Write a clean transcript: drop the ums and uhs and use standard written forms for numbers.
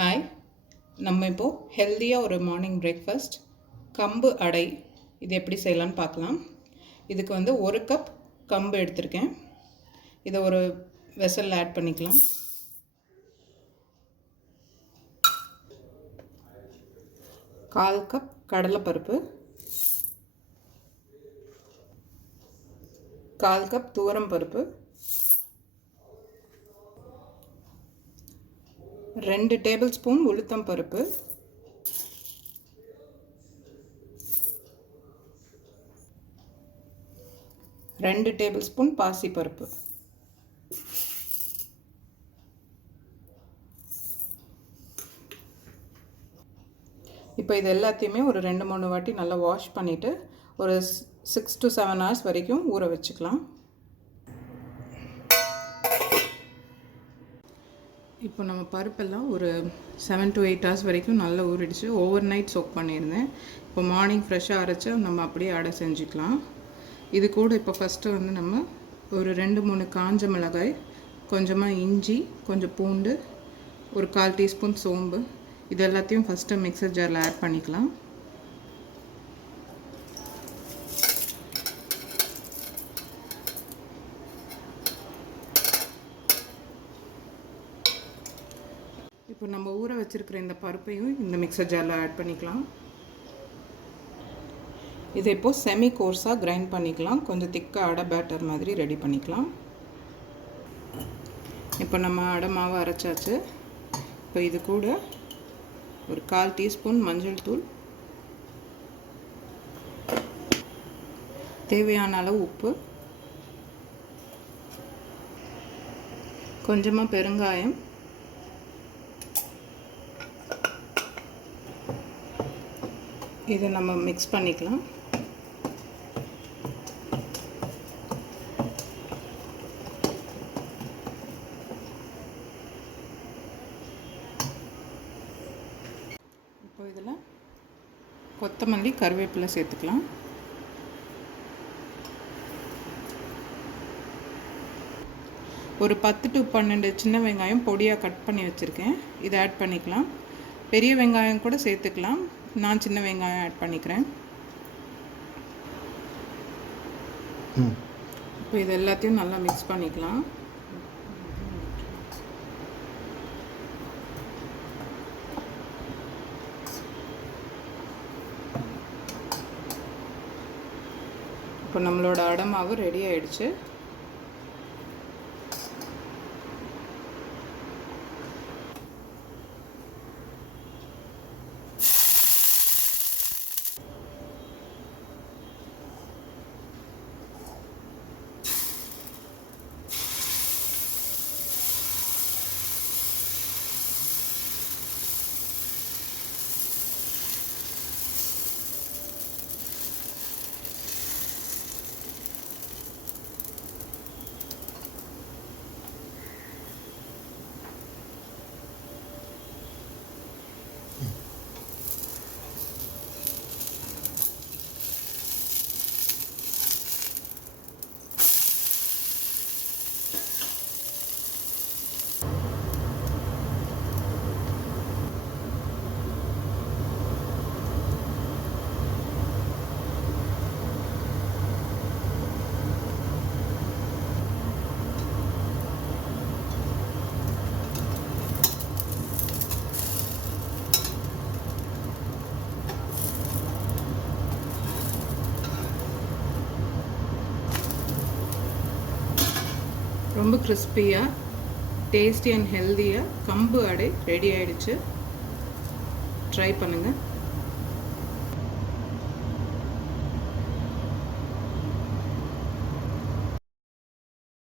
Hi, நம்ம இப்போது ஹெல்த்தியாக ஒரு மார்னிங் பிரேக்ஃபாஸ்ட் கம்பு அடை இது எப்படி செய்யலான்னு பார்க்கலாம். இதுக்கு வந்து 1 கப் கம்பு எடுத்திருக்கேன். இதை ஒரு வெசலில் ஆட் பண்ணிக்கலாம். கால் கப் கடலைப்பருப்பு, 1/4 கப் துவரம் பருப்பு, 2 டேபிள் ஸ்பூன் உளுத்தம் பருப்பு, 2 டேபிள் ஸ்பூன் பாசி பருப்பு. இப்போ இது எல்லாத்தையுமே ஒரு 2-3 வாட்டி நல்லா வாஷ் பண்ணிவிட்டு ஒரு 6 to 7 hours வரைக்கும் ஊற வச்சுக்கலாம். இப்போ நம்ம பருப்பெல்லாம் ஒரு 7 to 8 hours வரைக்கும் நல்லா ஊறிடுச்சு. ஓவர் நைட் சோக் பண்ணியிருந்தேன். இப்போ மார்னிங் ஃப்ரெஷ்ஷாக அரைச்சி நம்ம அப்படியே அடை செஞ்சுக்கலாம். இது கூட இப்போ ஃபஸ்ட்டு வந்து நம்ம ஒரு 2-3 காஞ்ச மிளகாய், கொஞ்சமாக இஞ்சி, கொஞ்சம் பூண்டு, ஒரு 1/4 டீஸ்பூன் சோம்பு, இது எல்லாத்தையும் ஃபஸ்ட்டு மிக்சர் ஜாரில் ஆட் பண்ணிக்கலாம். இப்போ நம்ம ஊற வச்சுருக்கிற இந்த பருப்பையும் இந்த மிக்சர் ஜாரில் ஆட் பண்ணிக்கலாம். இதை இப்போது செமி கோர்ஸாக கிரைண்ட் பண்ணிக்கலாம். கொஞ்சம் திக்காக அடை பேட்டர் மாதிரி ரெடி பண்ணிக்கலாம். இப்போ நம்ம அடை மாவு அரைச்சாச்சு. இப்போ இது கூட ஒரு 1/4 டீஸ்பூன் மஞ்சள் தூள், தேவையான அளவு உப்பு, கொஞ்சமாக பெருங்காயம், இதை நம்ம மிக்ஸ் பண்ணிக்கலாம். இப்போ இதில் கொத்தமல்லி, கருவேப்பிலை சேர்த்துக்கலாம். ஒரு 10 to 12 சின்ன வெங்காயம் பொடியாக கட் பண்ணி வச்சுருக்கேன். இதை ஆட் பண்ணிக்கலாம். பெரிய வெங்காயம் கூட சேர்த்துக்கலாம். நான் சின்ன வெங்காயம் ஆட் பண்ணிக்கிறேன். இப்போ இது எல்லாத்தையும் நல்லா மிக்ஸ் பண்ணிக்கலாம். இப்போ நம்மளோட அடை மாவு ரெடி ஆயிடுச்சு. ரொம்ப கிறிஸ்பியாக, டேஸ்டி அண்ட் ஹெல்த்தியாக கம்பு அடை ரெடி ஆகிடுச்சு. ட்ரை பண்ணுங்கள்.